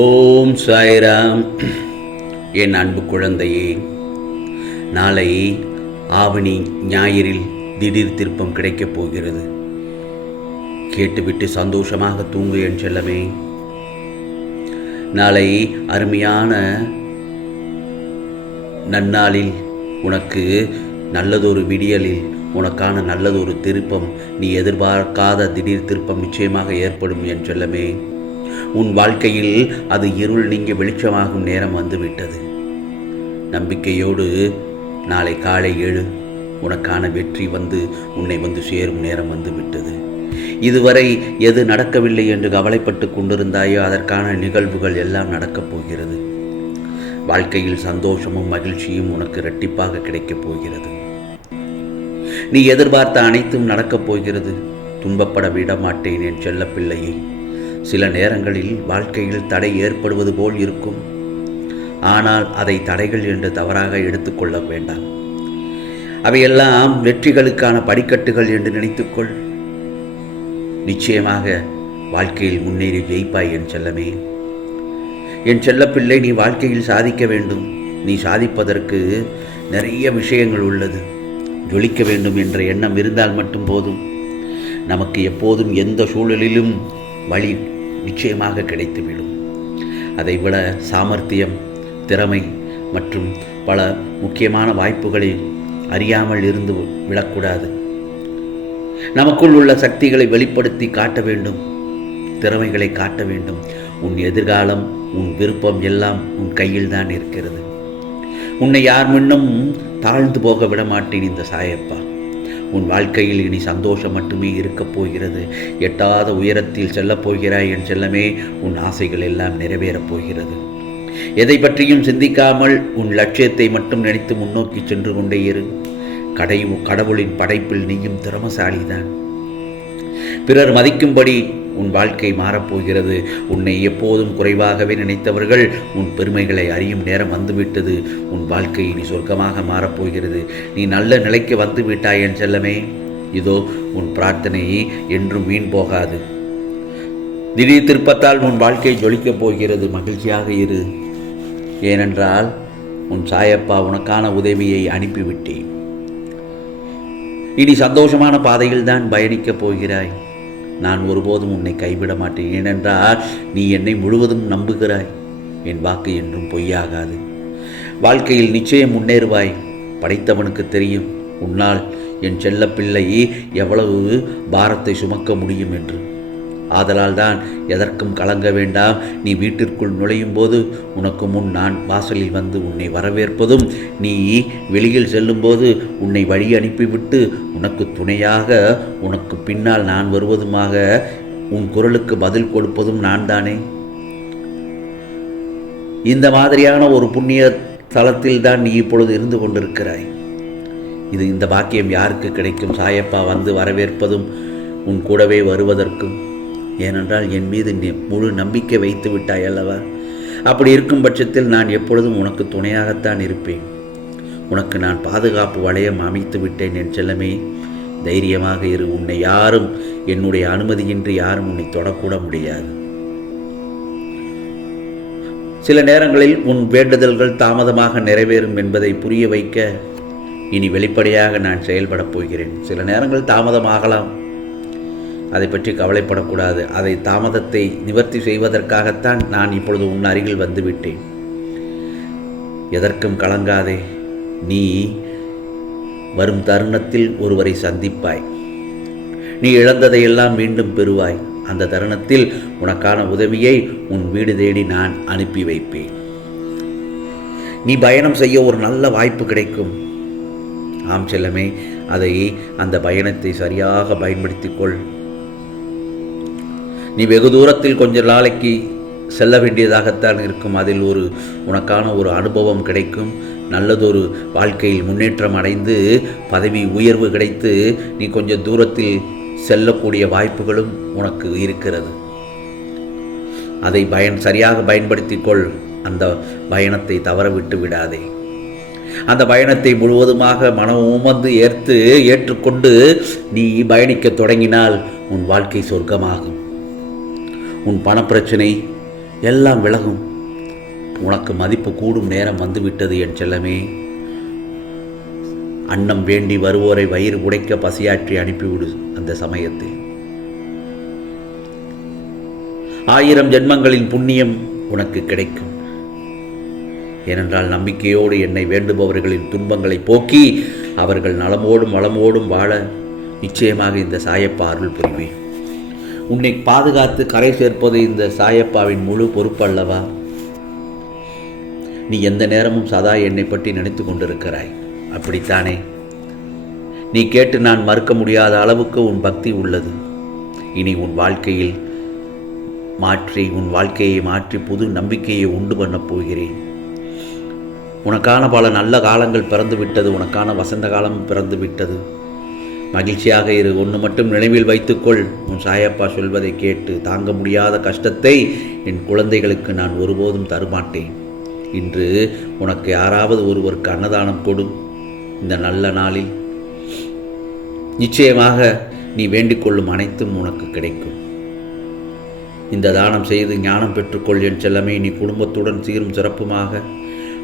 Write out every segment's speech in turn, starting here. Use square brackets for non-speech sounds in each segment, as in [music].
ஓம் சாய்ராம். என் அன்பு குழந்தையே நாளை ஆவணி ஞாயிறில் திடீர் திருப்பம் கிடைக்கப் போகிறது. கேட்டுவிட்டு சந்தோஷமாக தூங்கு என் செல்லமே. நாளை அருமையான நன்னாளில் உனக்கு நல்லதொரு விடியலில் உனக்கான நல்லதொரு திருப்பம் நீ எதிர்பார்க்காத திடீர் திருப்பம் நிச்சயமாக ஏற்படும் என் செல்லமே. உன் வாழ்க்கையில் அது இருள் நீங்கி வெளிச்சமாகும் நேரம் வந்துவிட்டது. நம்பிக்கையோடு நாளை காலை எழு உனக்கான வெற்றி வந்து உன்னை வந்து சேரும் நேரம் வந்து விட்டது இதுவரை எது நடக்கவில்லை என்று கவலைப்பட்டு கொண்டிருந்தாயோ அதற்கான நிகழ்வுகள் எல்லாம் நடக்கப் போகிறது. வாழ்க்கையில் சந்தோஷமும் மகிழ்ச்சியும் உனக்கு இரட்டிப்பாக கிடைக்கப் போகிறது. நீ எதிர்பார்த்த அனைத்தும் நடக்கப் போகிறது. துன்பப்பட விட மாட்டேன் என் செல்ல பிள்ளையை சில நேரங்களில் வாழ்க்கையில் தடை ஏற்படுவது போல் இருக்கும். ஆனால் அதை தடைகள் என்று தவறாக எடுத்துக்கொள்ள வேண்டாம். அவையெல்லாம் வெற்றிகளுக்கான படிக்கட்டுகள் என்று நினைத்துக்கொள். நிச்சயமாக வாழ்க்கையில் முன்னேறி ஜெயிப்பாய் என் செல்லமே. என் செல்லப்பிள்ளை நீ வாழ்க்கையில் சாதிக்க வேண்டும். நீ சாதிப்பதற்கு நிறைய விஷயங்கள் உள்ளது. ஜொலிக்க வேண்டும் என்ற எண்ணம் இருந்தால் மட்டும் போதும். நமக்கு எப்போதும் எந்த சூழலிலும் வழி நிச்சயமாக கிடைத்துவிடும். அதைவிட சாமர்த்தியம் திறமை மற்றும் பல முக்கியமான வாய்ப்புகளை அறியாமல் இருந்து விடக்கூடாது நமக்குள் உள்ள சக்திகளை வெளிப்படுத்தி காட்ட வேண்டும். திறமைகளை காட்ட வேண்டும். உன் எதிர்காலம் உன் விருப்பம் எல்லாம் உன் கையில் தான் இருக்கிறது. உன்னை யார் முன்னும் தாழ்ந்து போக விட மாட்டேன் இந்த சாயப்பா. உன் வாழ்க்கையில் இனி சந்தோஷம் மட்டுமே இருக்கப் போகிறது. எட்டாத உயரத்தில் செல்லப் போகிறாய் என் செல்லமே உன் ஆசைகள் எல்லாம் நிறைவேறப் போகிறது. எதை பற்றியும் சிந்திக்காமல் உன் லட்சியத்தை மட்டும் நினைத்து முன்னோக்கி சென்று கொண்டே இரு. கடை கடவுளின் படைப்பில் நீயும் திறமசாலிதான். பிறர் மதிக்கும்படி உன் வாழ்க்கை மாறப்போகிறது. உன்னை எப்போதும் குறைவாகவே நினைத்தவர்கள் உன் பெருமைகளை அறியும் நேரம் வந்துவிட்டது. உன் வாழ்க்கை நீ சொர்க்கமாக மாறப்போகிறது. நீ நல்ல நிலைக்கு வந்து விட்டாய் என் செல்லமே. இதோ உன் பிரார்த்தனை என்றும் வீண் போகாது. திடீர் திருப்பத்தால் உன் வாழ்க்கை ஜொலிக்கப் போகிறது. மகிழ்ச்சியாக இரு. ஏனென்றால் உன் சாயப்பா உனக்கான உதவியை அனுப்பிவிட்டேன். இனி சந்தோஷமான பாதையில் தான் பயணிக்கப் போகிறாய். நான் ஒருபோதும் உன்னை கைவிட மாட்டேன். ஏனென்றால் நீ என்னை முழுவதும் நம்புகிறாய். என் வாக்கு என்றும் பொய்யாகாது. வாழ்க்கையில் நிச்சயம் முன்னேறுவாய். படைத்தவனுக்கு தெரியும். உன்னால் என் செல்ல பிள்ளை எவ்வளவு பாரத்தை சுமக்க முடியும் என்று. ஆதலால் தான் எதற்கும் கலங்க வேண்டாம். நீ வீட்டிற்குள் நுழையும் போது உனக்கு முன் நான் வாசலில் வந்து உன்னை வரவேற்பதும் நீ வெளியில் செல்லும்போது உன்னை வழி அனுப்பிவிட்டு உனக்கு துணையாக உனக்கு பின்னால் நான் வருவதுமாக உன் குரலுக்கு பதில் கொடுப்பதும் நான் தானே இந்த மாதிரியான ஒரு புண்ணிய தளத்தில் தான் நீ இப்பொழுது இருந்து கொண்டிருக்கிறாய். இது இந்த பாக்கியம் யாருக்கு கிடைக்கும்? சாயப்பா வந்து வரவேற்பதும் உன் கூடவே வருவதற்கும். ஏனென்றால் என் மீது நீ முழு நம்பிக்கை வைத்து விட்டாய் அல்லவா? அப்படி இருக்கும் பட்சத்தில் நான் எப்பொழுதும் உனக்கு துணையாகத்தான் இருப்பேன். உனக்கு நான் பாதுகாப்பு வளையம் அமைத்து விட்டேன் என் செல்லமே. தைரியமாக இரு உன்னை யாரும் என்னுடைய அனுமதியின்றி யாரும் உன்னை தொடக்கூட முடியாது. சில நேரங்களில் உன் வேண்டுதல்கள் தாமதமாக நிறைவேறும் என்பதை புரிய வைக்க இனி வெளிப்படையாக நான் செயல்படப் போகிறேன். சில நேரங்கள் தாமதமாகலாம். அதை பற்றி கவலைப்படக்கூடாது. அதை தாமதத்தை நிவர்த்தி செய்வதற்காகத்தான் நான் இப்பொழுது உன் அருகில் வந்துவிட்டேன். எதற்கும் கலங்காதே. நீ வரும் தருணத்தில் ஒருவரை சந்திப்பாய். நீ இழந்ததையெல்லாம் மீண்டும் பெறுவாய். அந்த தருணத்தில் உனக்கான உதவியை உன் வீடு தேடி நான் அனுப்பி வைப்பேன். நீ பயணம் செய்ய ஒரு நல்ல வாய்ப்பு கிடைக்கும். ஆம் செல்லமே அதை அந்த பயணத்தை சரியாக பயன்படுத்திக்கொள். நீ வெகு தூரத்தில் கொஞ்ச நாளைக்கு செல்ல வேண்டியதாகத்தான் இருக்கும். அதில் ஒரு உனக்கான ஒரு அனுபவம் கிடைக்கும். நல்லதொரு வாழ்க்கையில் முன்னேற்றம் அடைந்து பதவி உயர்வு கிடைத்து நீ கொஞ்சம் தூரத்தில் செல்லக்கூடிய வாய்ப்புகளும் உனக்கு இருக்கிறது. அதை பயன் சரியாக பயன்படுத்திக்கொள் அந்த பயணத்தை தவற விட்டு விடாதே. அந்த பயணத்தை முழுவதுமாக மனம் உமந்து ஏற்று ஏற்றுக்கொண்டு நீ பயணிக்க தொடங்கினால் உன் வாழ்க்கை சொர்க்கமாகும். உன் பணப்பிரச்சனை எல்லாம் விலகும். உனக்கு மதிப்பு கூடும் நேரம் வந்துவிட்டது என் செல்லமே. அன்னம் வேண்டி வருவோரை வயிறு உடைக்க பசியாற்றி அனுப்பிவிடு அந்த சமயத்தில். ஆயிரம் ஜென்மங்களின் புண்ணியம் உனக்கு கிடைக்கும். ஏனென்றால் நம்பிக்கையோடு என்னை வேண்டுபவர்களின் துன்பங்களை போக்கி அவர்கள் நலமோடும் வளமோடும் வாழ நிச்சயமாக இந்த சாயப்பா அருள் புரிவேன். உன்னை பாதுகாத்து கரை சேர்ப்பது இந்த சாயப்பாவின் முழு பொறுப்பல்லவா? நீ எந்த நேரமும் சதா என்னை பற்றி நினைத்து கொண்டிருக்கிறாய். அப்படித்தானே? நீ கேட்டு நான் மறுக்க முடியாத அளவுக்கு உன் பக்தி உள்ளது. இனி உன் வாழ்க்கையில் மாற்றி உன் வாழ்க்கையை மாற்றி புது நம்பிக்கையை உண்டு பண்ணப் போகிறேன். உனக்கான பல நல்ல காலங்கள் பிறந்து விட்டது உனக்கான வசந்த காலம் பிறந்து விட்டது மகிழ்ச்சியாக இரு. ஒன்று மட்டும் நினைவில் வைத்துக்கொள். உன் சாயப்பா சொல்வதை கேட்டு தாங்க முடியாத கஷ்டத்தை என் குழந்தைகளுக்கு நான் ஒருபோதும் தருமாட்டேன். இன்று உனக்கு யாராவது ஒருவருக்கு அன்னதானம் கொடு. இந்த நல்ல நாளில் நிச்சயமாக நீ வேண்டிக்கொள்ளும் அனைத்தும் உனக்கு கிடைக்கும். இந்த தானம் செய்து ஞானம் பெற்றுக்கொள் என் செல்லமே. நீ குடும்பத்துடன் சீரும் சிறப்புமாக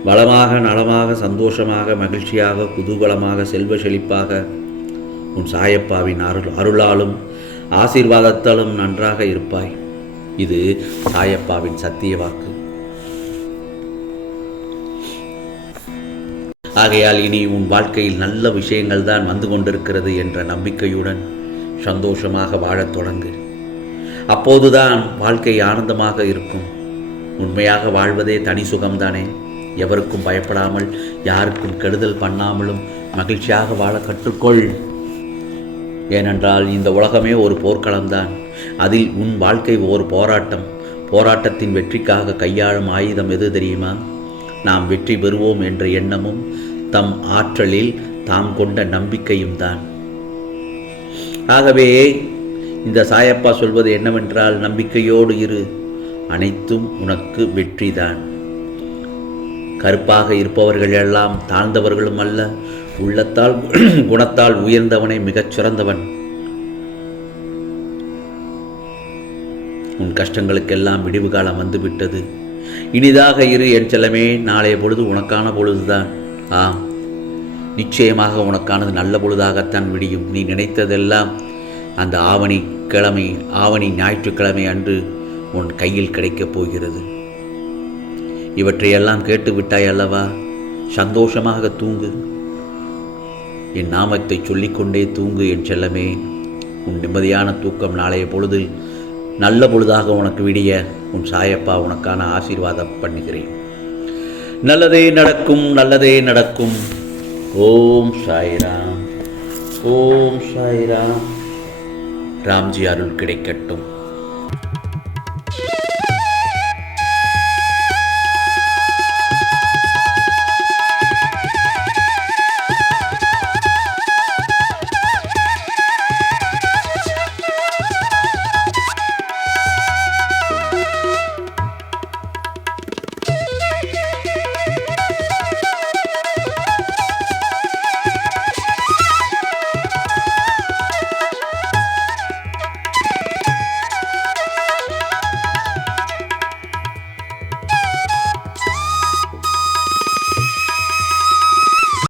வளமாக நலமாக சந்தோஷமாக மகிழ்ச்சியாக குதூகலமாக செல்வ செழிப்பாக உன் சாயப்பாவின் அருள் அருளாலும் ஆசீர்வாதத்தாலும் நன்றாக இருப்பாய். இது சாயப்பாவின் சத்திய வாக்கு. ஆகையால் இனி உன் வாழ்க்கையில் நல்ல விஷயங்கள் தான் வந்து கொண்டிருக்கிறது என்ற நம்பிக்கையுடன் சந்தோஷமாக வாழத் தொடங்கு. அப்போதுதான் வாழ்க்கை ஆனந்தமாக இருக்கும். உண்மையாக வாழ்வதே தனி சுகம்தானே. எவருக்கும் பயப்படாமல் யாருக்கும் கெடுதல் பண்ணாமலும் மகிழ்ச்சியாக வாழ கற்றுக்கொள். ஏனென்றால் இந்த உலகமே ஒரு போர்க்களம்தான். அதில் உன் வாழ்க்கை ஒரு போராட்டம். போராட்டத்தின் வெற்றிக்காக கையாளும் ஆயுதம் எது தெரியுமா? நாம் வெற்றி பெறுவோம் என்ற எண்ணமும் தம் ஆற்றலில் தாம் கொண்ட நம்பிக்கையும் தான் ஆகவே இந்த சாயப்பா சொல்வது என்னவென்றால் நம்பிக்கையோடு இரு. அனைத்தும் உனக்கு வெற்றிதான். கருப்பாக இருப்பவர்கள் எல்லாம் தாழ்ந்தவர்களும் அல்ல உள்ளத்தால் [clears throat] குணத்தால் உயர்ந்தவனே மிகச் சிறந்தவன். உன் கஷ்டங்களுக்கெல்லாம் விடிவு காலம் வந்துவிட்டது. இனிதாக இரு என் செல்லமே நாளைய பொழுது உனக்கான பொழுதுதான். ஆம் நிச்சயமாக உனக்கானது நல்ல பொழுதாகத்தான் விடியும். நீ நினைத்ததெல்லாம் அந்த ஆவணி கிழமை ஆவணி ஞாயிற்றுக்கிழமை அன்று உன் கையில் கிடைக்கப் போகிறது. இவற்றையெல்லாம் கேட்டு விட்டாய் அல்லவா? சந்தோஷமாக தூங்கு. என் நாமத்தை சொல்லிக்கொண்டே தூங்கு என் செல்லமே. உன் நிம்மதியான தூக்கம் நாளைய பொழுதில் நல்ல பொழுதாக உனக்கு விடிய உன் சாயப்பா உனக்கான ஆசீர்வாதம் பண்ணுகிறேன். நல்லதே நடக்கும் நல்லதே நடக்கும். ஓம் சாய்ராம் ஓம் சாய்ராம். ராம்ஜி அருள் கிடைக்கட்டும்.